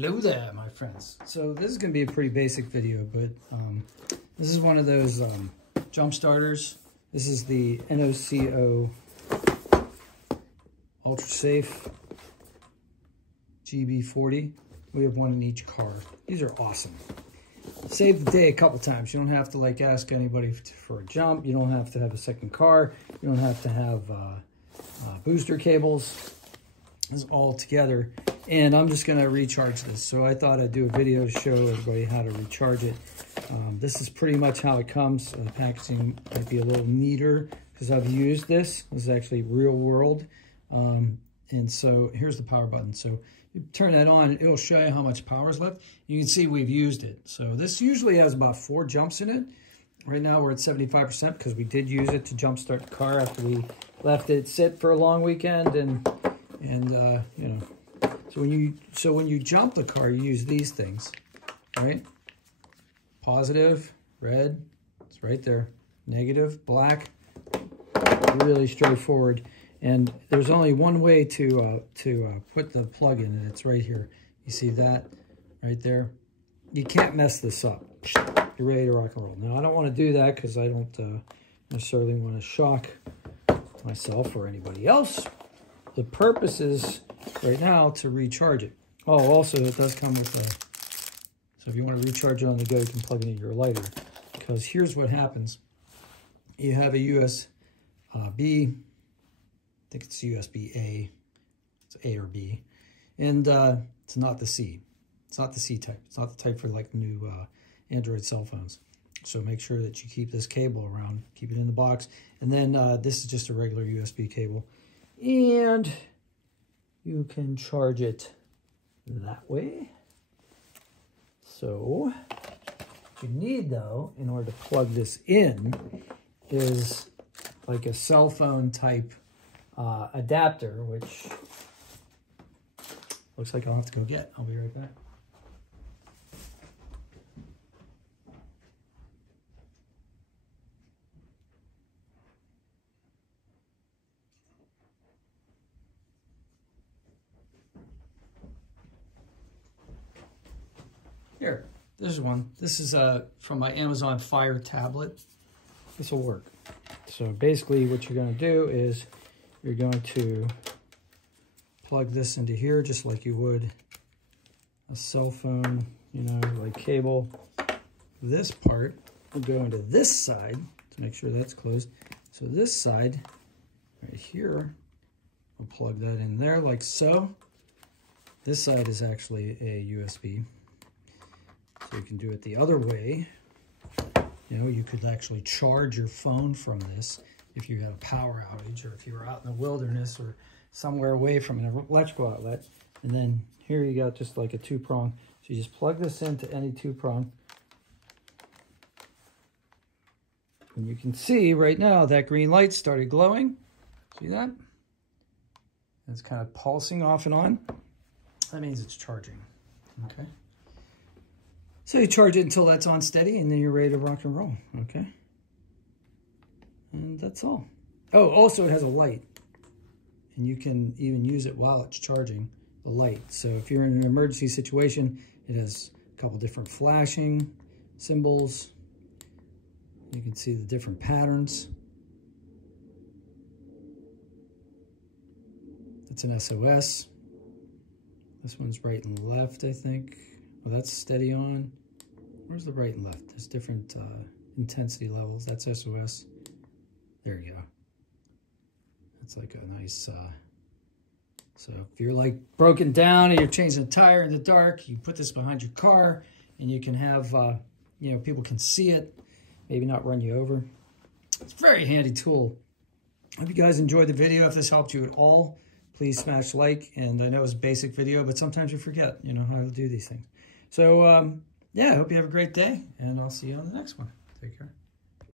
Hello there, my friends. So this is going to be a pretty basic video, but this is one of those jump starters. This is the NOCO UltraSafe GB40. We have one in each car. These are awesome. Save the day a couple times. You don't have to like ask anybody for a jump. You don't have to have a second car. You don't have to have booster cables. It's all together. And I'm just going to recharge this. So I thought I'd do a video to show everybody how to recharge it. This is pretty much how it comes. The packaging might be a little neater because I've used this. This is actually real world. And so here's the power button. So you turn that on, it'll show you how much power is left. You can see we've used it. So this usually has about 4 jumps in it. Right now we're at 75% because we did use it to jumpstart the car after we left it sit for a long weekend and you know. So when you jump the car, you use these things, right? Positive, red, it's right there. Negative, black, really straightforward. And there's only one way to put the plug in, and it's right here. You see that right there? You can't mess this up. You're ready to rock and roll. Now, I don't want to do that because I don't necessarily want to shock myself or anybody else. The purpose is right now to recharge it. Oh, also it does come with a, so if you want to recharge it on the go, you can plug it into your lighter. Because here's what happens. You have a USB, I think it's USB-A, it's A or B, and it's not the C. It's not the C type. It's not the type for like new Android cell phones. So make sure that you keep this cable around, keep it in the box. And then this is just a regular USB cable. And you can charge it that way. So what you need though, in order to plug this in, is like a cell phone type adapter, which looks like I'll have to go get. I'll be right back. Here, this is one. This is from my Amazon Fire tablet. This will work. So basically what you're going to do is you're going to plug this into here just like you would a cell phone, you know, like cable. This part will go into this side to make sure that's closed. So this side right here, I'll plug that in there like so. This side is actually a USB. So you can do it the other way. You know, you could actually charge your phone from this if you had a power outage or if you were out in the wilderness or somewhere away from an electrical outlet. And then here you got just like a 2-prong. So you just plug this into any 2-prong. And you can see right now that green light started glowing. See that? It's kind of pulsing off and on. That means it's charging, okay? So you charge it until that's on steady, and then you're ready to rock and roll, okay? And that's all. Oh, also it has a light, and you can even use it while it's charging, the light. So if you're in an emergency situation, it has a couple different flashing symbols. You can see the different patterns. It's an SOS. This one's right and left, I think. Well, that's steady on. Where's the right and left? There's different intensity levels. That's SOS. There you go. That's like a nice, so if you're like broken down and you're changing a tire in the dark, you put this behind your car and you can have, you know, people can see it, maybe not run you over. It's a very handy tool. I hope you guys enjoyed the video. If this helped you at all, please smash like. And I know it's a basic video, but sometimes you forget, you know, how to do these things. So, yeah, I hope you have a great day, and I'll see you on the next one. Take care.